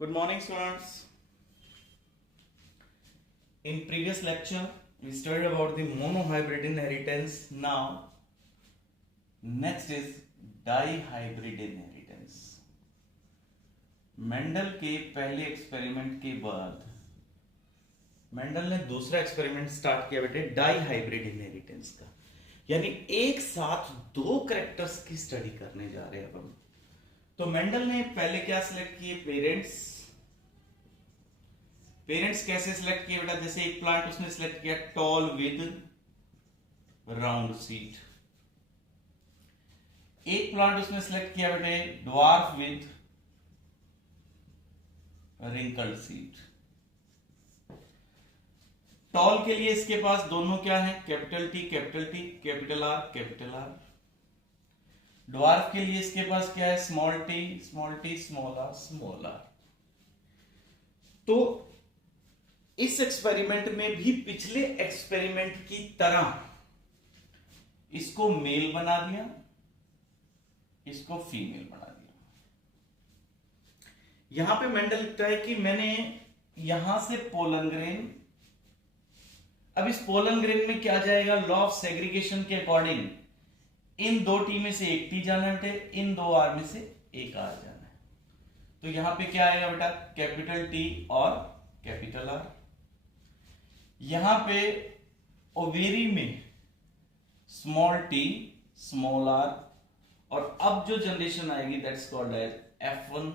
Good morning, students. In previous lecture, we studied about the monohybrid inheritance. Now, next is dihybrid inheritance. Mendel के पहले experiment के बाद Mendel ने दूसरा experiment start किया बेटे डाइहाइब्रिड इनहेरिटेंस का, यानी एक साथ दो कैरेक्टर्स की स्टडी करने जा रहे हैं अब हम. तो मेंडल ने पहले क्या सिलेक्ट किए, पेरेंट्स कैसे सिलेक्ट किए बेटा, जैसे एक प्लांट उसने सिलेक्ट किया टॉल विद राउंड सीड, एक प्लांट उसने सिलेक्ट किया बेटे dwarf with wrinkled seed. Tall के लिए इसके पास दोनों क्या है, capital T capital R. Dwarf के लिए इसके पास क्या है, स्मॉल टी स्मॉल आर. तो इस एक्सपेरिमेंट में भी पिछले एक्सपेरिमेंट की तरह इसको मेल बना दिया, इसको फीमेल बना दिया. यहां पे मेंडल लिखता है कि मैंने यहां से पोलन ग्रेन, अब इस पोलन ग्रेन में क्या जाएगा, लॉ ऑफ सेग्रीगेशन के अकॉर्डिंग इन दो टी में से एक टी जाना है, इन दो आर में से एक आर जाना है. तो यहां पे क्या आएगा बेटा, कैपिटल टी और कैपिटल आर. यहां पे ओवेरी में स्मॉल टी स्मॉल आर, और अब जो जनरेशन आएगी that's called as F1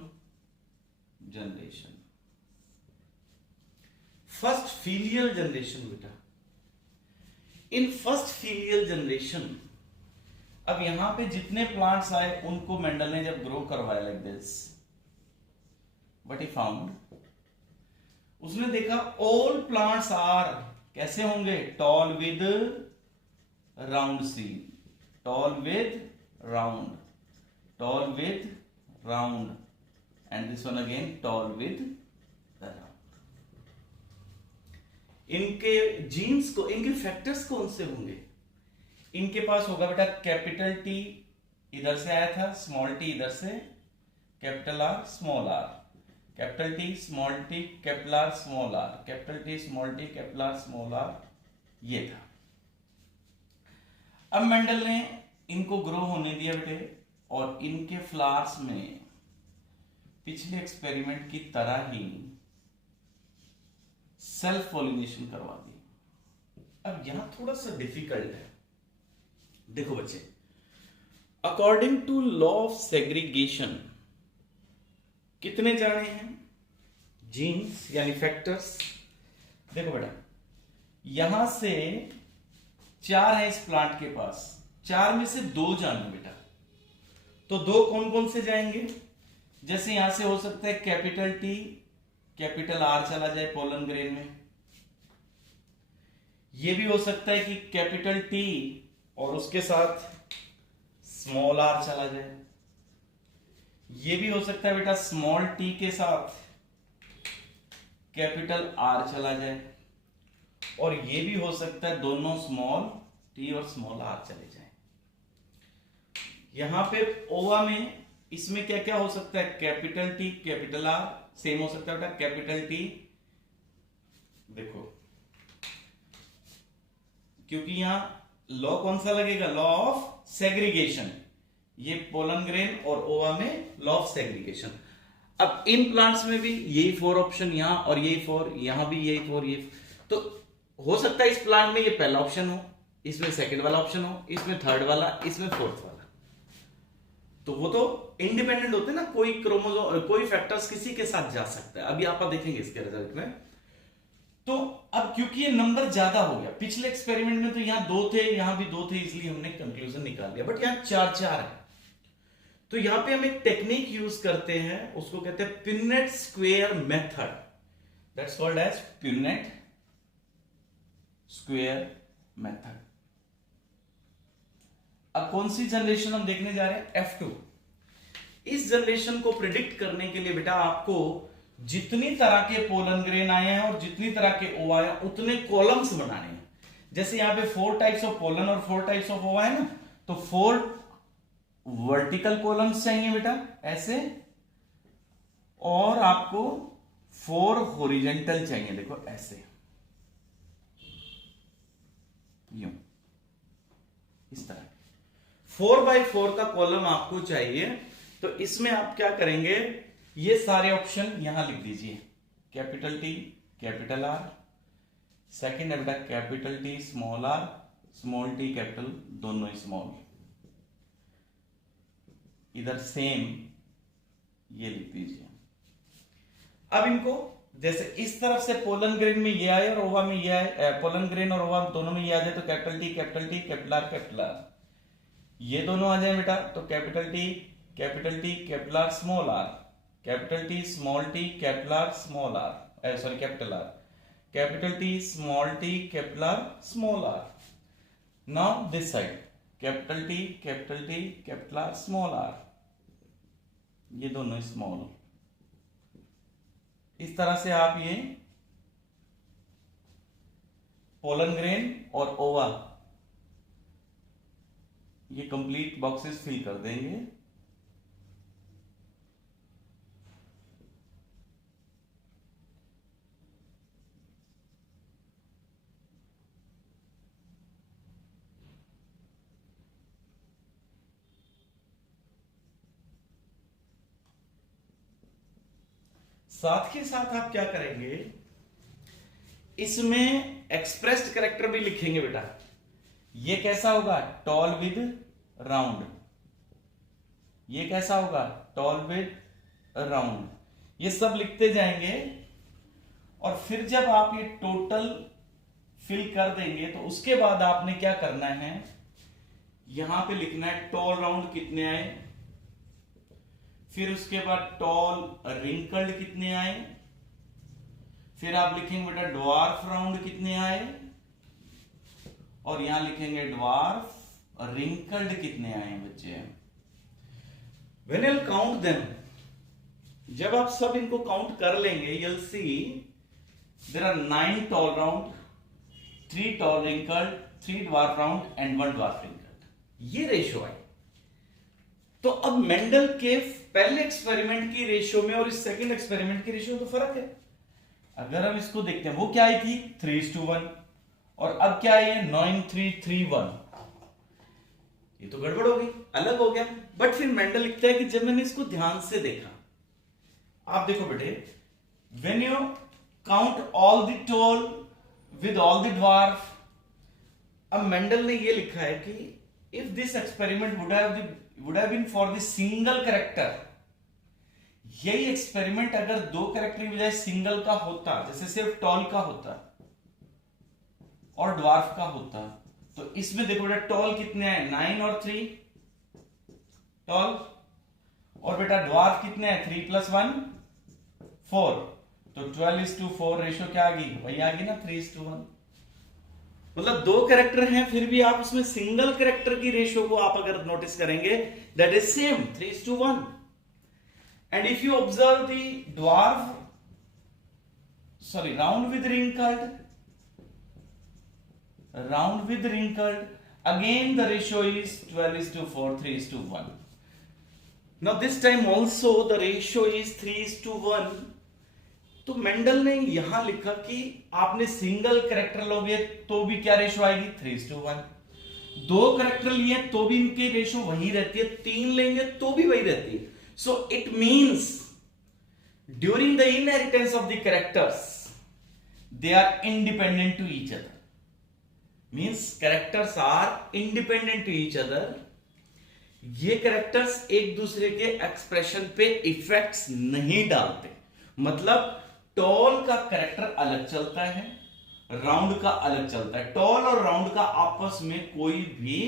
generation, first filial generation बेटा. इन फर्स्ट फीलियल जनरेशन अब यहां पे जितने प्लांट्स आए उनको मेंडल ने जब ग्रो करवाया like this, what he found, उसने देखा ऑल प्लांट्स आर कैसे होंगे, tall with round seed, tall with round and this one again tall with the round. इनके जीन्स को, इनके फैक्टर्स कौन से होंगे, इनके पास होगा बेटा कैपिटल टी इधर से आया था, स्मॉल टी इधर से, capital R small R, capital T small T capital R small R, capital T small T capital R small R, ये था. अब मेंडल ने इनको ग्रो होने दिया बेटे, और इनके फ्लावर्स में पिछले एक्सपेरिमेंट की तरह ही सेल्फ पॉलिनेशन करवा दी. अब यहां थोड़ा सा डिफिकल्ट है, देखो बच्चे, according to law of segregation कितने जाने हैं जीन्स यानी फैक्टर्स. देखो बेटा, यहां से 4 है इस प्लांट के पास, 4 में से 2 जाने बेटा. तो 2 कौन कौन से जाएंगे, जैसे यहां से हो सकता है कैपिटल टी कैपिटल आर चला जाए पोलन ग्रेन में, यह भी हो सकता है कि कैपिटल टी और उसके साथ स्मॉल आर चला जाए, यह भी हो सकता है बेटा स्मॉल टी के साथ कैपिटल आर चला जाए, और यह भी हो सकता है दोनों स्मॉल टी और स्मॉल आर चले जाएं. यहां पे ओवा में इसमें क्या क्या हो सकता है, capital T capital are, same हो सकता है बेटा कैपिटल टी, देखो क्योंकि यहां लॉ कौन सा लगेगा, लॉ ऑफ सेग्रीगेशन, ये पोलन ग्रेन और ओवा में लॉ ऑफ सेग्रीगेशन. अब इन प्लांट्स में भी यही 4 ऑप्शन यहां, और यही 4 यहां भी, यही 4 ये, तो हो सकता है इस प्लांट में ये पहला ऑप्शन हो, इसमें सेकंड वाला ऑप्शन हो, इसमें थर्ड वाला, इसमें फोर्थ वाला. तो वो तो इंडिपेंडेंट होते हैं ना, कोई क्रोमोसोम कोई फैक्टर्स किसी के साथ जा सकता है. अभी आप देखेंगे इसके रिजल्ट में. तो अब क्योंकि ये नंबर ज्यादा हो गया, पिछले एक्सपेरिमेंट में तो यहां 2 थे यहां भी 2 थे, इसलिए हमने कंक्लूजन निकाल लिया, बट यहां 4 है. तो यहां पे हम एक टेक्निक यूज करते हैं, उसको कहते हैं Punnett square method, that's called as Punnett square method. अब कौन सी जनरेशन हम देखने जा रहे हैं, F2. इस जनरेशन को प्रिडिक्ट करने के लिए बेटा आपको जितनी तरह के पोलन ग्रेन आए हैं और जितनी तरह के ओवा आए हैं उतने कॉलम्स बनाने हैं. जैसे यहां पे 4 टाइप्स ऑफ पोलन और 4 टाइप्स ऑफ ओवा है ना, तो 4 वर्टिकल कॉलम्स चाहिए बेटा ऐसे, और आपको 4 हॉरिजेंटल चाहिए, देखो ऐसे, यूं, इस तरह 4x4 का कॉलम आपको चाहिए। तो इसमें आप क्या करेंगे, ये सारे ऑप्शन यहां लिख दीजिए, capital T capital are, second है बेटा capital T small T capital, दोनों स्मॉल, इधर सेम ये लिख दीजिए। अब इनको जैसे इस तरफ से पोलन ग्रेन में ये आए और ओवा में ये आए, पोलन ग्रेन और ओवा दोनों में ये आ जाए तो कैपिटल टी कैपिटल आर, ये दोनों आ जाए बेटा तो capital T capital R small R, capital T small T capital R small R, sorry capital R, capital T capital R small R. Now this side capital T capital R small R, ये दोनों small. इस तरह से आप ये pollen grain और ओवा ये कंप्लीट बॉक्सेस फिल कर देंगे। साथ के साथ आप क्या करेंगे, इसमें एक्सप्रेस्ड कैरेक्टर भी लिखेंगे बेटा। ये कैसा होगा, टॉल विद राउंड, ये कैसा होगा, टॉल विद राउंड, ये सब लिखते जाएंगे। और फिर जब आप ये टोटल फिल कर देंगे तो उसके बाद आपने क्या करना है, यहां पे लिखना है टॉल राउंड कितने आए, फिर उसके बाद टॉल रिंकल्ड कितने आए, फिर आप लिखेंगे बेटा ड्वार्फ राउंड कितने आए, और यहां लिखेंगे ड्वार्फ रिंकल्ड कितने आए बच्चे। व्हेन यू काउंट देम, जब आप सब इनको काउंट कर लेंगे, you'll see there are 9 tall round, 3 tall wrinkled, 3 dwarf round and 1 dwarf wrinkled, ये रेशियो है। तो अब मेंडल के पहले एक्सपेरिमेंट की रेशियो में और इस सेकंड एक्सपेरिमेंट की रेशियो तो फर्क है। अगर हम इसको देखते हैं, वो क्या आई थी 3:1 और अब क्या आई है 9:3:1, ये तो गड़बड़ हो गई, अलग हो गया। बट फिर मेंडल लिखता है कि जब मैंने इसको ध्यान से देखा, आप देखो बेटे, when you count all the tall with all the dwarf, अब मेंडल ने ये लिखा है कि if this experiment would have been for the single character, यही एक्सपेरिमेंट अगर 2 कैरेक्टर की बजाय सिंगल का होता, जैसे सिर्फ टॉल का होता और ड्वार्फ का होता, तो इसमें देखो बेटा टॉल कितने आए 9 और 3 टॉल, और बेटा ड्वार्फ कितने आए 3 + 1 4, तो 12:4 रेशियो क्या आ गई, वही आ गई ना 3:1। मतलब 2 कैरेक्टर हैं फिर भी आप उसमें सिंगल कैरेक्टर की रेशियो को आप अगर नोटिस करेंगे that is same 3:1। And if you observe the dwarf, round with wrinkled, again the ratio is 12:4, 3:1. Now this time also the ratio is 3:1. तो मेंडल ने यहां लिखा कि आपने सिंगल कैरेक्टर लोगे तो भी क्या रेशियो आएगी 3:1, 2 कैरेक्टर लिए तो भी इनकी रेशियो वही रहती है, 3 लेंगे तो भी वही रहती है। So it means during the inheritance of the characters they are independent to each other, means characters are independent to each other. ये कैरेक्टर्स एक दूसरे के एक्सप्रेशन पे इफेक्ट्स नहीं डालते, मतलब टॉल का कैरेक्टर अलग चलता है, राउंड का अलग चलता है, टॉल और राउंड का आपस में कोई भी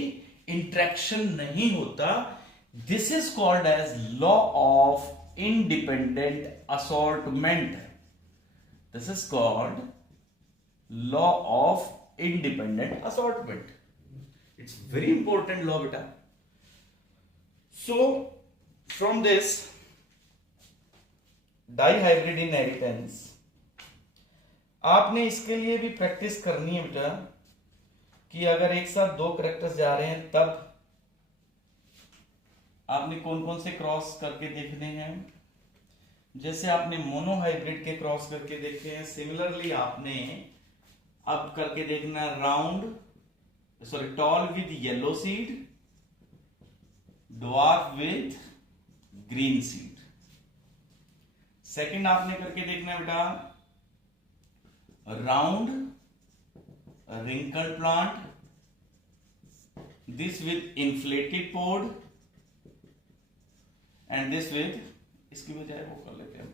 इंटरेक्शन नहीं होता। This is called as law of independent assortment, this is called law of independent assortment. It's very important law बेटा। So from this dihybrid inheritance, आपने इसके लिए भी प्रैक्टिस करनी है बेटा कि अगर एक साथ 2 कैरेक्टर्स जा रहे हैं तब आपने कौन कौन से क्रॉस करके देखने हैं। जैसे आपने मोनोहाइब्रिड के क्रॉस करके देखे हैं, सिमिलरली आपने अब करके देखना tall with yellow seed, dwarf with green seed. Second आपने करके देखना है बेटा round wrinkle plant, this with inflated pod and this with, इसकी बजाय वो कर लेते हैं हम,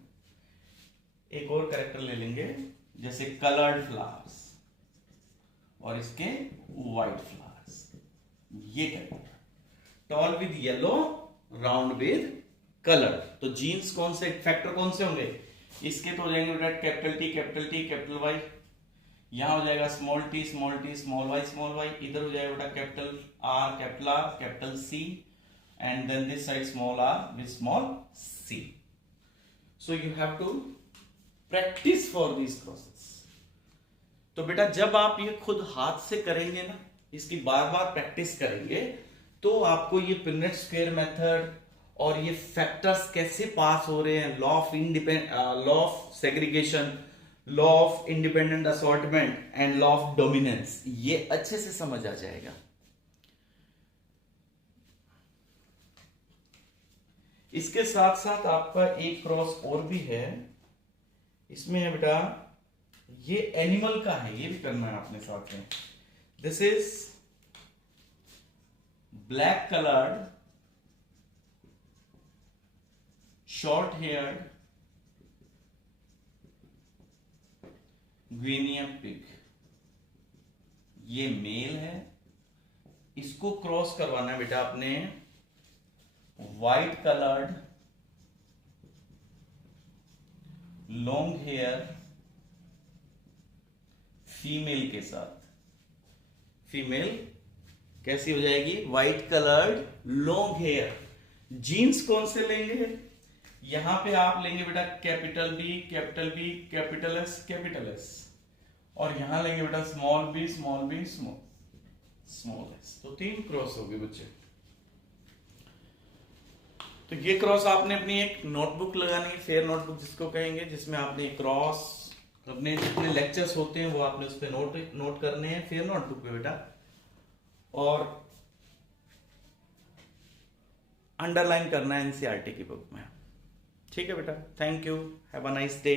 एक और कैरेक्टर ले लेंगे जैसे कलर्ड फ्लावर्स और इसके व्हाइट फ्लावर्स। ये character tall with yellow, round with colour. तो जीन्स कौन से फैक्टर कौन से होंगे इसके? तो हो जाएंगे बेटा capital T capital T capital Y, यहां हो जाएगा स्मॉल टी स्मॉल वाई, इधर हो जाएगा बेटा capital R capital C, and then this side small r with small c. So you have to practice for these crosses. तो बेटा जब आप ये खुद हाथ से करेंगे ना, इसकी बार बार प्रैक्टिस करेंगे, तो आपको ये पिनेट स्क्वायर मेथड और ये फैक्टर्स कैसे पास हो रहे हैं, law of segregation, law of independent assortment and law of dominance, ये अच्छे से समझ आ जाएगा। इसके साथ साथ आपका एक क्रॉस और भी है, इसमें है बेटा ये एनिमल का है, ये भी करना है आपने साथ में। This is black coloured short haired guinea pig, ये मेल है, इसको क्रॉस करवाना है बेटा आपने white coloured long hair female के साथ। फीमेल कैसी हो जाएगी? White coloured long hair. Genes कौन से लेंगे? यहां पे आप लेंगे बेटा कैपिटल बी कैपिटल एस, और यहां लेंगे बेटा स्मॉल बी स्मॉल एस। तो 3 क्रॉस हो गए बच्चे। तो ये क्रॉस आपने अपनी एक नोटबुक लगानी है, फेयर नोटबुक जिसको कहेंगे, जिसमें आपने क्रॉस अपने जितने लेक्चर्स होते हैं वो आपने उस पर नोट करने हैं फेयर नोटबुक पे बेटा, और अंडरलाइन करना है एनसीईआरटी की बुक में। ठीक है बेटा, thank you, have a nice day.